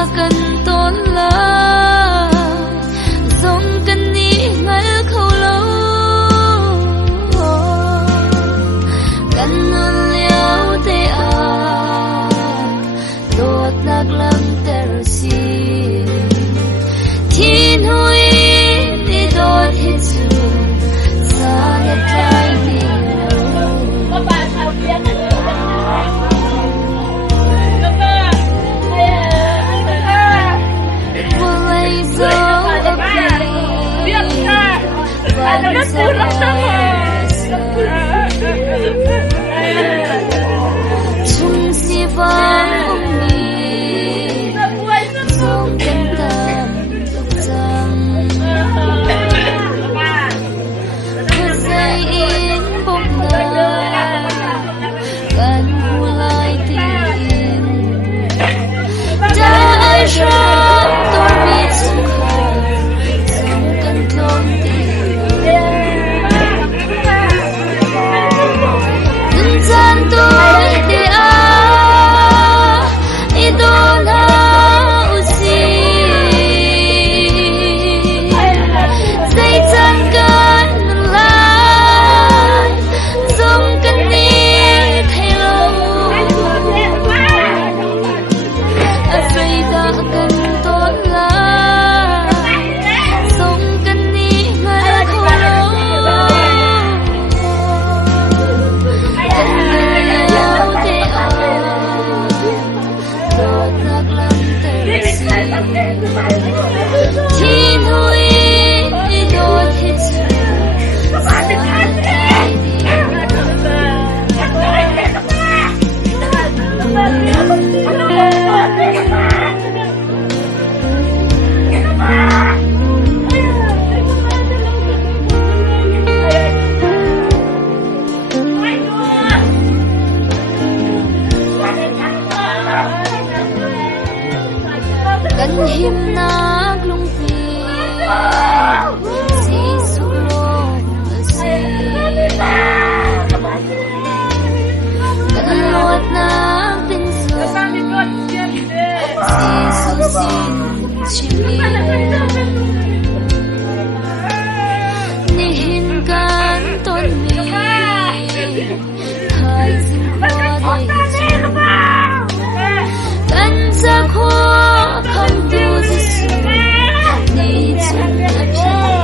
akan ton la zong kan ni ngal khâu lâu kan non liao te a dot nak lam ter si thiên hui ni dot hi chu sa le kai ni chung si vang mi song kan tam tam khơi dậy in bốc na kan hulai tin da ai ram tor bi chung khai song kan tlom tin thiên hui đôi hết kan him nak lung pi si sulong si kan lot nak tin su si su sin chimi ni hin kan ton mi khai sin qua đây kan sa kho không tu gì ni chung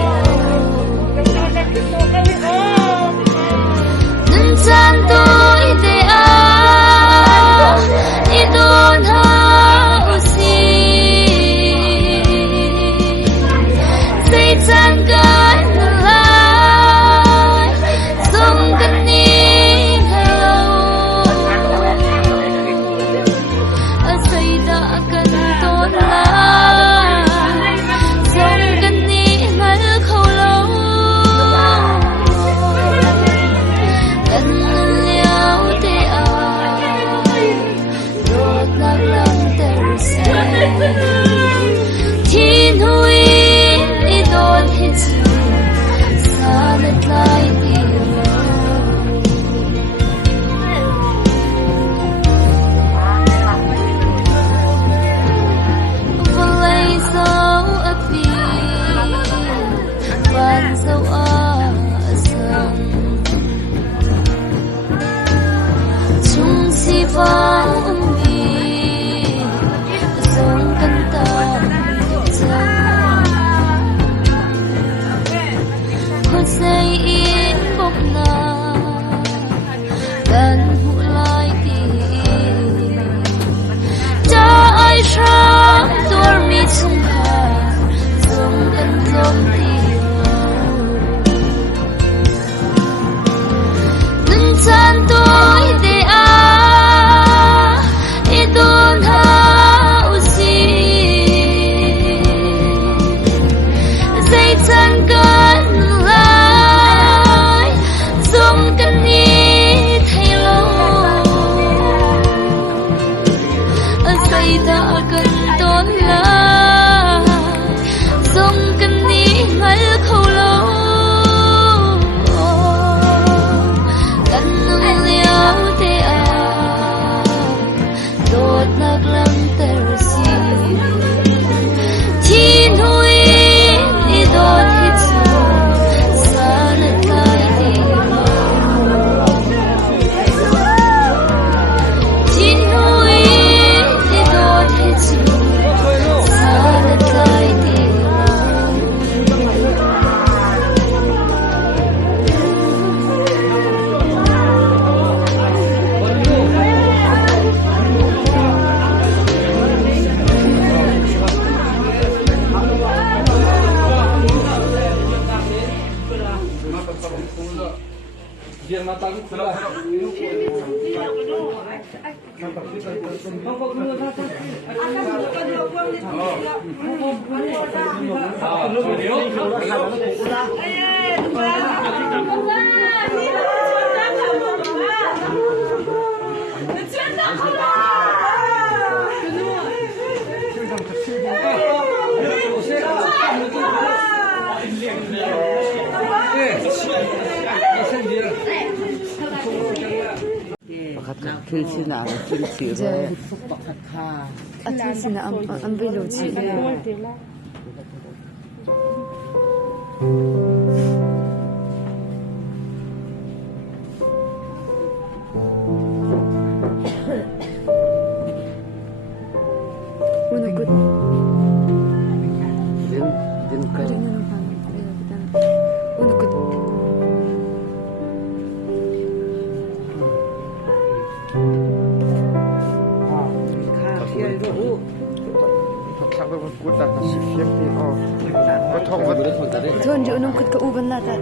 틀치나 틀치고 틀치나 안 빌려지. 오늘 끝. din ka 오늘 끝. Tuan di unung ket ke uban lata.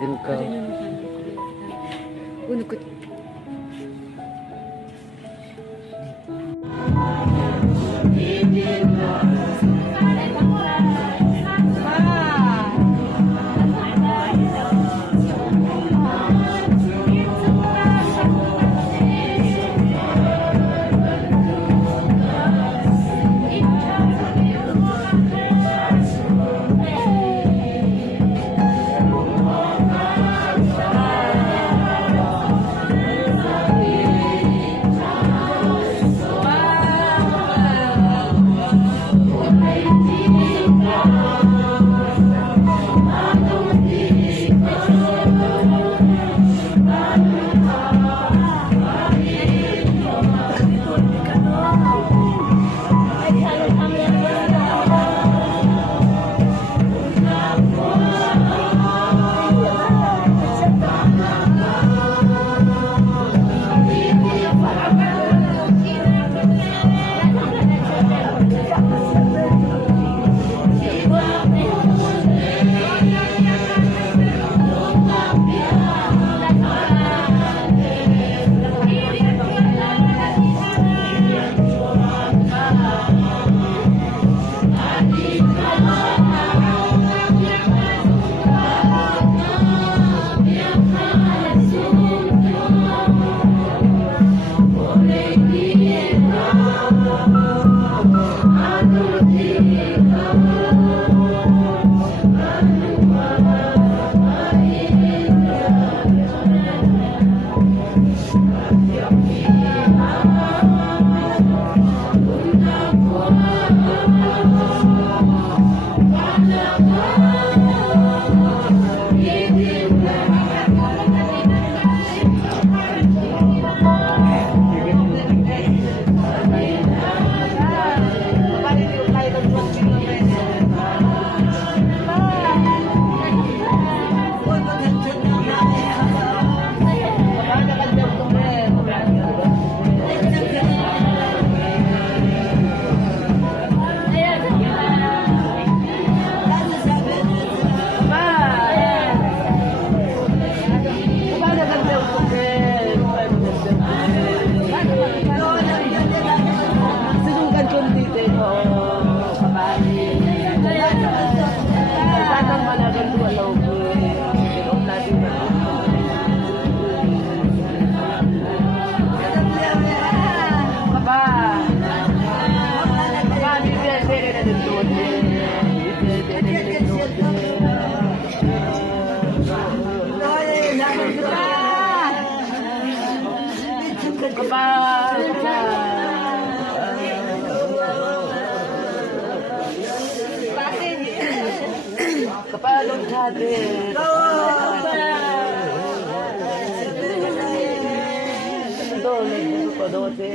दिन का ونكت Kapalong hati. Dole ko dote.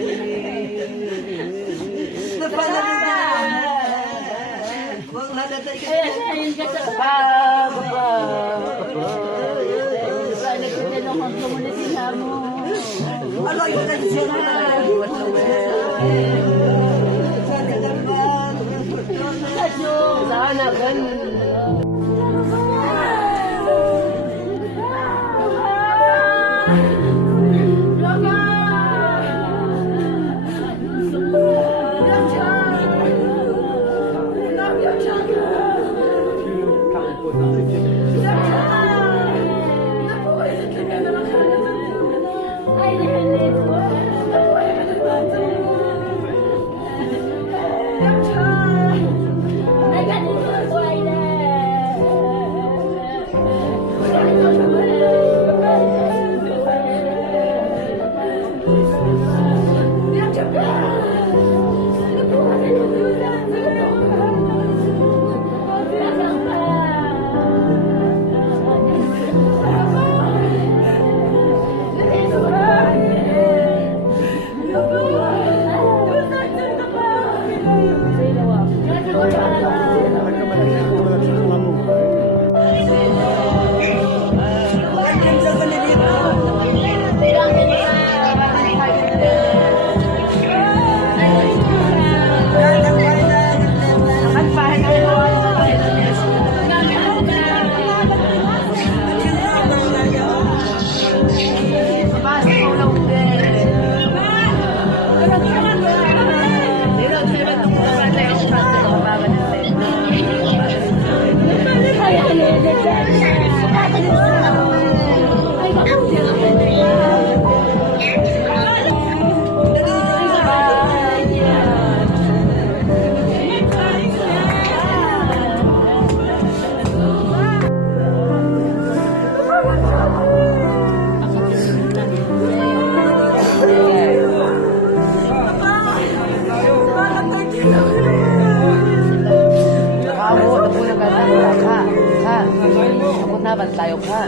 tayo ka.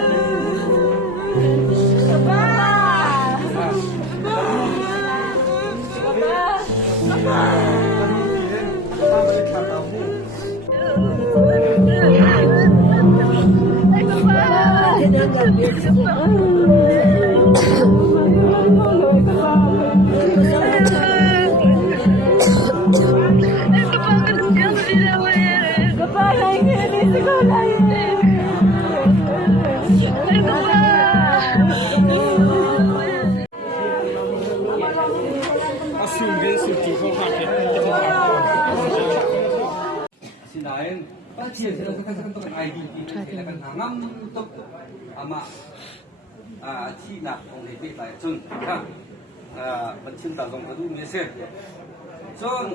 Sinain, pasti sila kan ID sila kan ngam tok ama chi na ong le pe tai chun ka ban chin ta dong ka du me se chun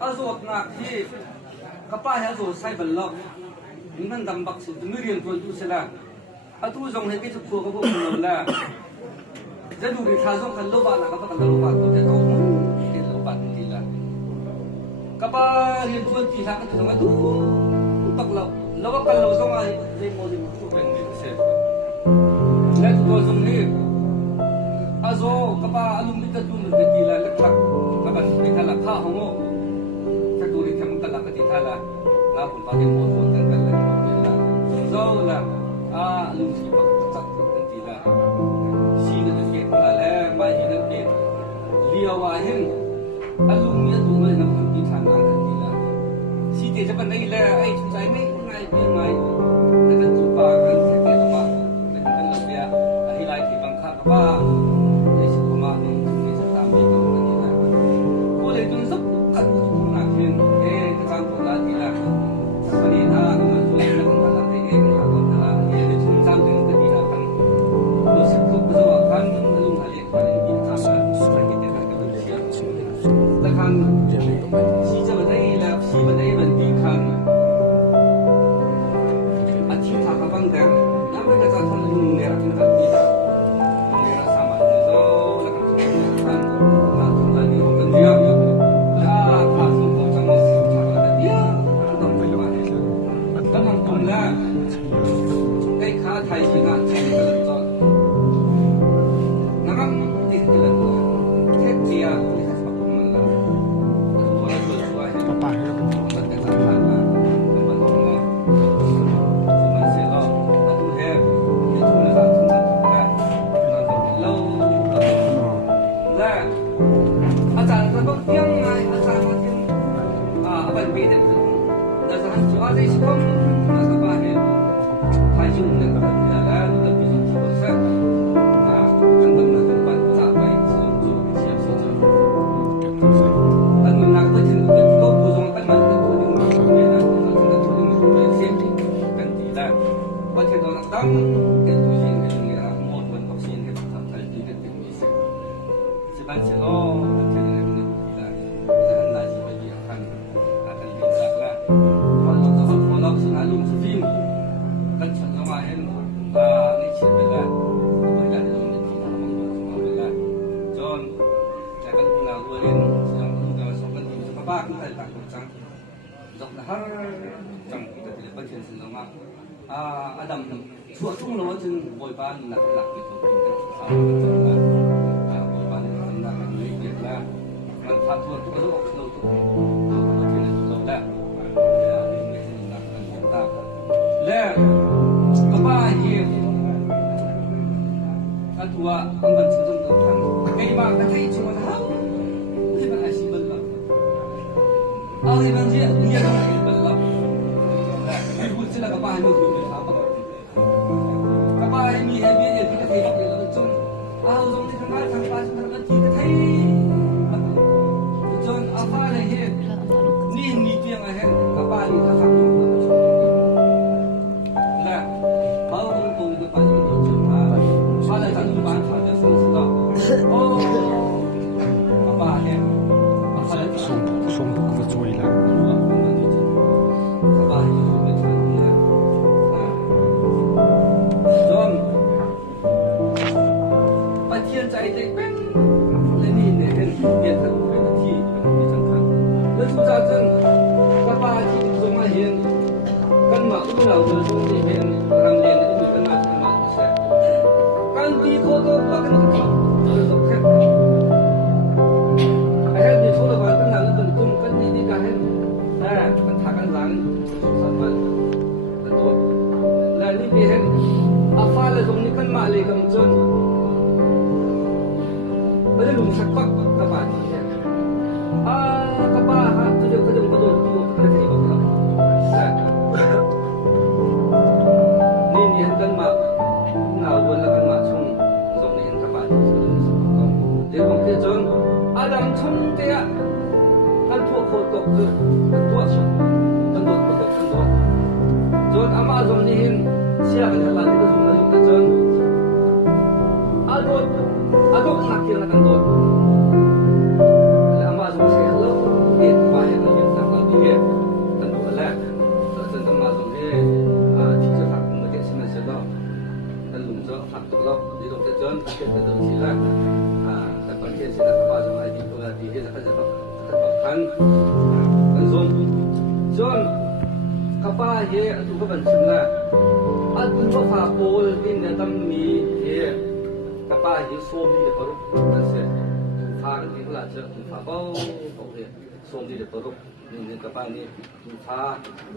azot na ki kapa ha zo sai ban lo ngan dam bak su mi rian tu tu sela atu zong he ke chu ko ko ko la jadu ri tha zong kan lo ba na ka pa kan lo ba to te to ke lo ba ti la kapa rian tu ti ha ka tu atu tak lo lo ba kan lo zong ai le mo di tu ben ni se la tu zong ni azo kapa alum ni ta tu ni ti la la thak ka ban pe khala kha ho ta tu ri tham ka la ka ti thala na pun pa ke mo mo kan kan la la zo la alum si pa tak kan ti la si na ke la la ma ji na ke liya wa hin alum ya tu ma na pun ti thana kan ti la si te sa pan dai la ai chu sai mai ngai pe mai ta kan chu pa kan se ke ma kan la ya hi lai ti bang kha pa ai si ko ma ni ni sa ta mi ko kan ti la ko le tu sab kan ku na ken e ka chang ko la ti la pani na no ma chu la kan la te e ka ko ta e le chu chang den ka ti la kan lo se ko ko wa kan lung ha le ka ni ki ta sa sa ki te ka ka si ta kan si ja ba dai la si ba dai ban ti kan a thi tha และอาจารย์ก็ต้องเที่ยงไงอาจารย์มาเที่ยงapa yang beda tu dah sahan soal ni sekom apa ni hajung dan jalan lebih besar kan benar tempat tak baik untuk siap saja dan menak macam tu kau buzong kan macam tu dengan beda macam tu dengan siap kan tidak macam tu nak tam kan tu sih dengan mod pun option kan tak ada tidak bisa sebab selo Adam chua chung lo chân bồi ban là lạc cái tổ chức sau bồi ban là người Việt làมันphát thuaทุกโลกเราตัวที่เราได้แล้วก็ว่าเหี้ยอันตัวมันสุดสุดทั้งไอ้บ้าก็ใช้ชั่วท้าที่มันไอ้สิบล้อเอาไอ้บางทีเนี่ยก็สิบล้อไอ้ผู้ชนะก็บ้าอยู่ที่นี่ครับก็บ้ามีไอ้เบี้ยที่ก็ใช้แบบนี้แล้วจนเอาตรงที่ทำงานทำการทำงานที่ก็ใช้จนอาฟ้าเลยเห็นนี่มีเพียงอะไรกบ้านนี่ถ้าฟังดูและเขาตรงนี้ก็ไปที่นี่จนมาฟ้าเลยทำบ้านเขาจะสนุกสนานโอ้กบ้านเนี่ยฟ้าเลยทำsom beaucoup de joie là กบ้านอยู่ไม่ทันเนี่ยจนปะเทียนใจเด็กเป็นและนี่เนี่ยเห็นเรียนทั้งทุกอย่างก็ป้าที่ตรงมาเห็นกันมาอุ้งเราเดินตรงนี้เห็นรำเรียนที่มีกันมาที่มาเสียกันตีโคตรป้ากันตีเดินตรงแค่ไอ้เห็นมีโคตรป้ากันหลังกันตุ้มกันนี่กันเห็นแต่มันทากันหลังสัตว์มันตัวแล้วนี่เห็นอาฟ้าเลยตรงนี้กันมาเลยกันจนไม่ได้ลุงสักปักกับป้าที่เห็นkapahat kadang kadang tu kerja bakal ni ni kan mak ngau wala kan mak chung zong ni kapahat dia bang dia jong adam chung dia kan tu ko tok tu tu asu kan tu tok kan tu jong ama zong ni hin sia kan la ni zong ni kan jong adot nak kira kan tu ama zong sia lo hiện bài là hiện tại là đi hiện tận đủ là tận tâm mà dùng cái chỉ cho phạt một cái sinh hoạt đó tận lùng cho phạt tục đó đi đồng cái chân cái tận đủ chỉ là tại phần kia sẽ là các bạn dùng ai đi cũng là đi hiện là các khăn tận dùng chân các bạn hiện tụ các bạn sinh là ăn tụ cho phạt bồi tin là tâm mì hiện các bạn hiện số đi được bao nhiêu sẽ tụ phạt cái gì là chưa tụ phạt bao nhiêuส่งที่เด็กตัวรุ่งนี่กับป้านี่ดูฟ้า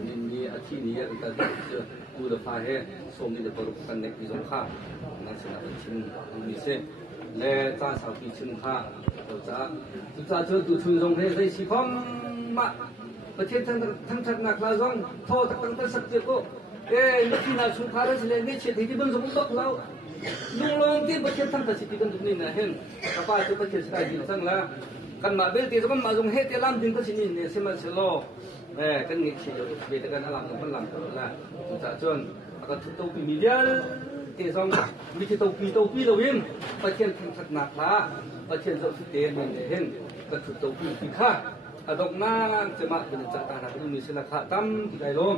นี่มีอาชีพนี้แต่เจอดูเด็กฟ้าเฮ่ส่งที่เด็กตัวรุ่งกันเด็กที่สงข้านั่นสินะเป็นชิ้นมีเส้นและจ้าสาวที่ชิ้นข้าเราจะเจอดูชุนทรงเฮ่ได้สิพร้อมมาประเทศทั้งนักลาซองโทษตั้งแต่สักเจ้าก็นักที่น่าชุนข้าได้สิเลยนี่เชื่อที่บนสมุทรเราลุงลงที่ประเทศทั้งประเทศที่กันตรงนี้นะเห็นกับป้าจะประเทศไทยอยู่ทั้งละกันมาเบลตีจะมันมาลงเฮติลามดึงก็สินี่เนี่ยเสมาเชลโลกันนี่เชียวเบลกันอลามมันลามตัวละจะจนก็ทุกตัวปีมีเดียตีสองมีที่ตัวปีเราเองประเทศทั้งสักนักละประเทศเราสุดเด่นเนี่ยเห็นก็ทุกตัวปีข้าดอกน้าจะมาเป็นจักรนาเป็นมีศิลปะตั้มที่ได้ลง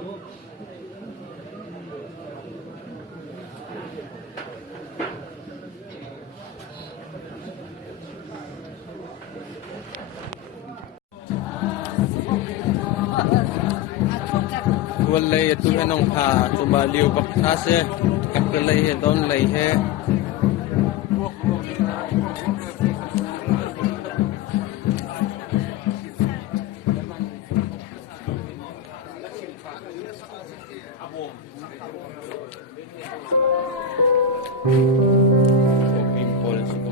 walay tu menong pha tu ba liu bak na se kap lay he don lay he pimpol su ko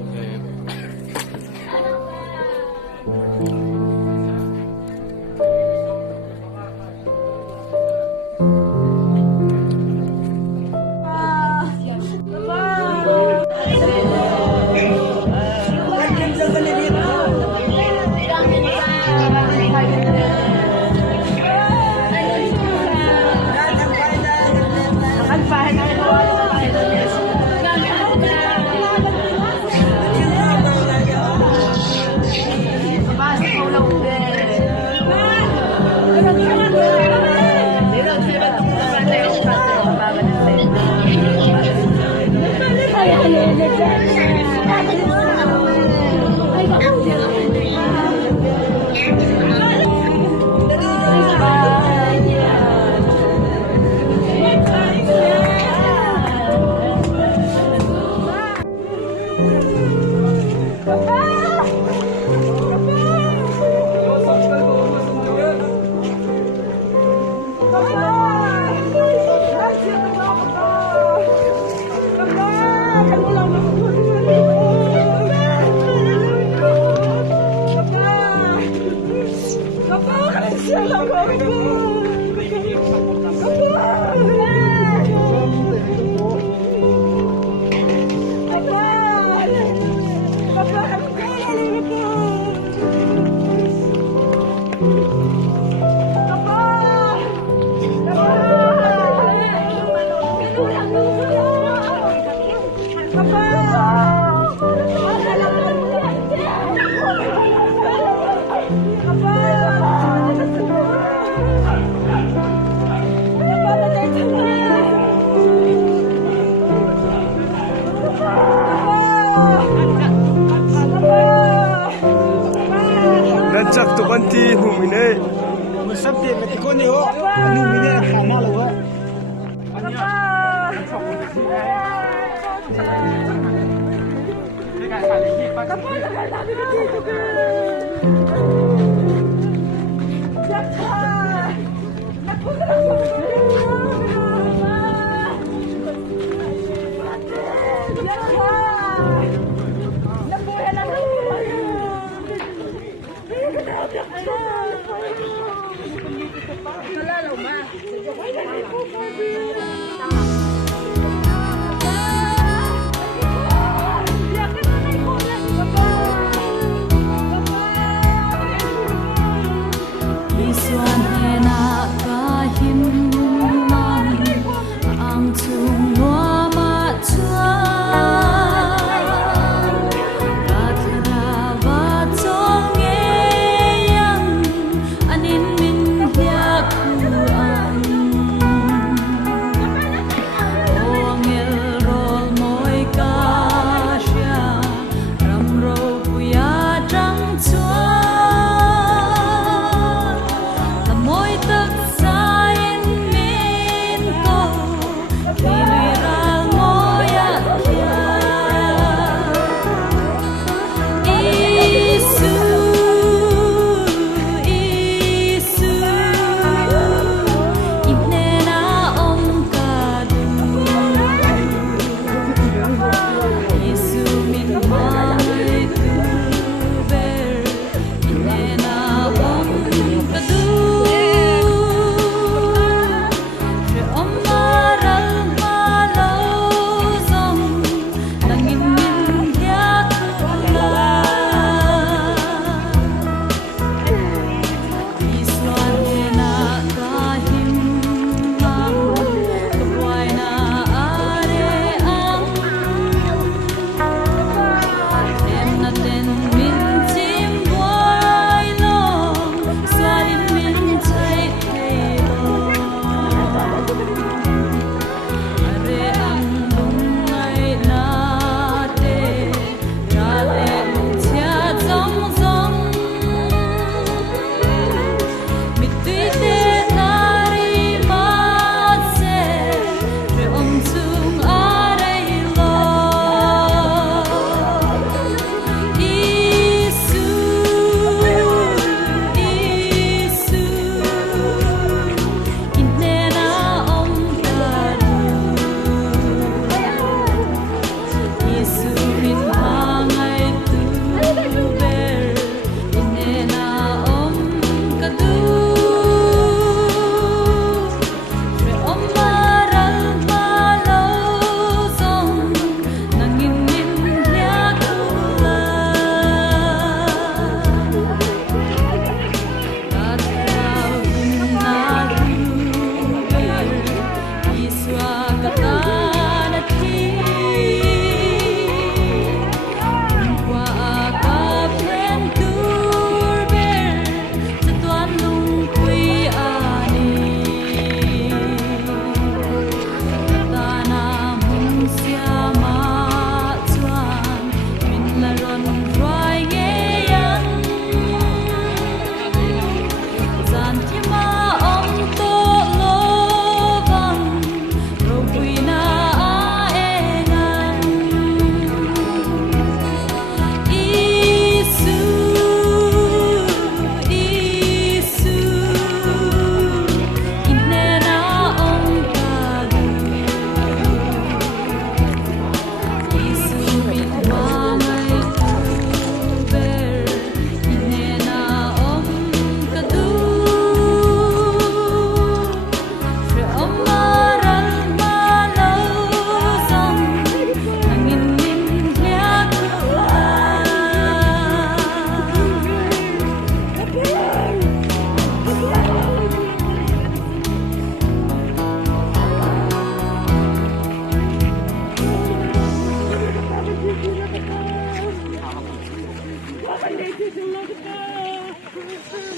Nanchak to banti humine. Musabde metikoni ho. Anu mine khamal ho. Hãy subscribe cho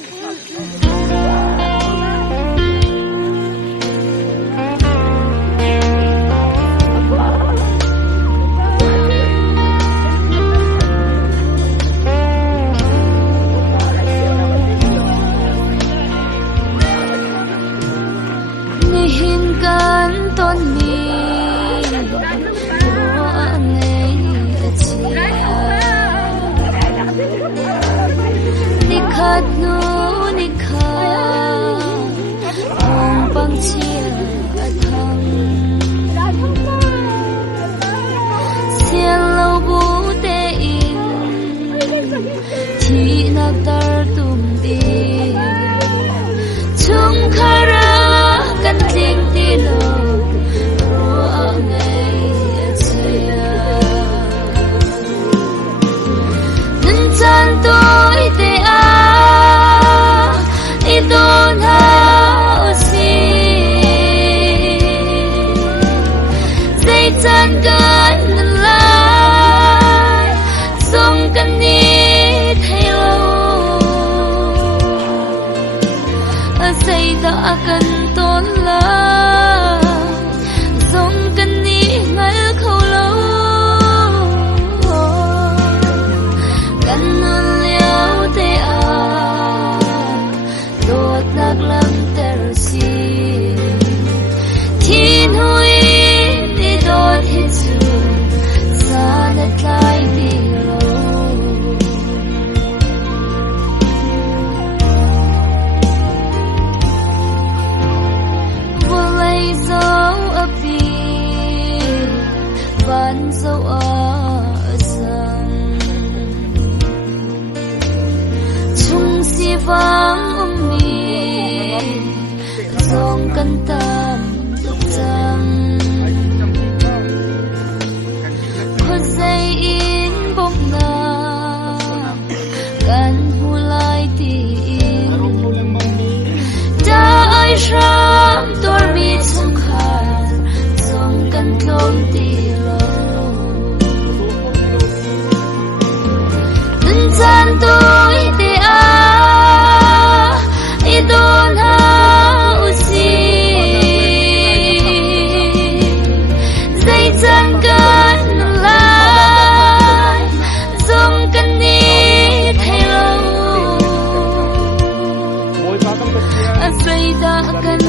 kênh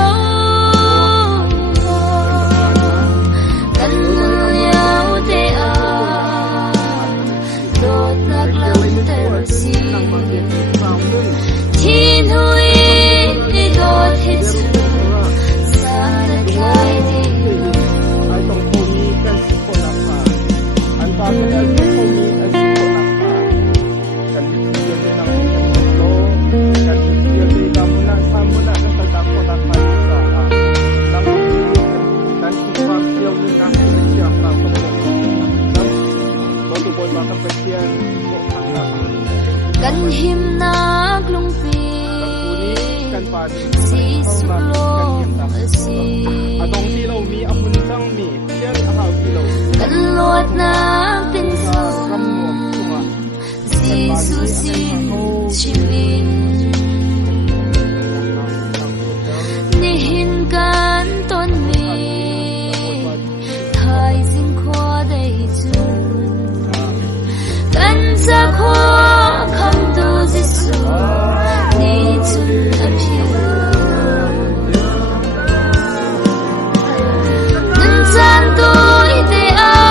Ghiền Mì Gõ để không bỏ lỡ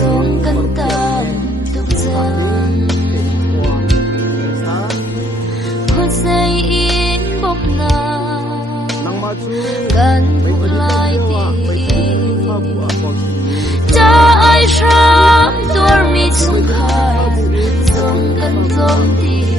Dòng cần tạm tục dần Khuất dây in bốc na Gần vụ lại tìm Cha ai sớm tuor mi chung khai Dòng cần dòng tìm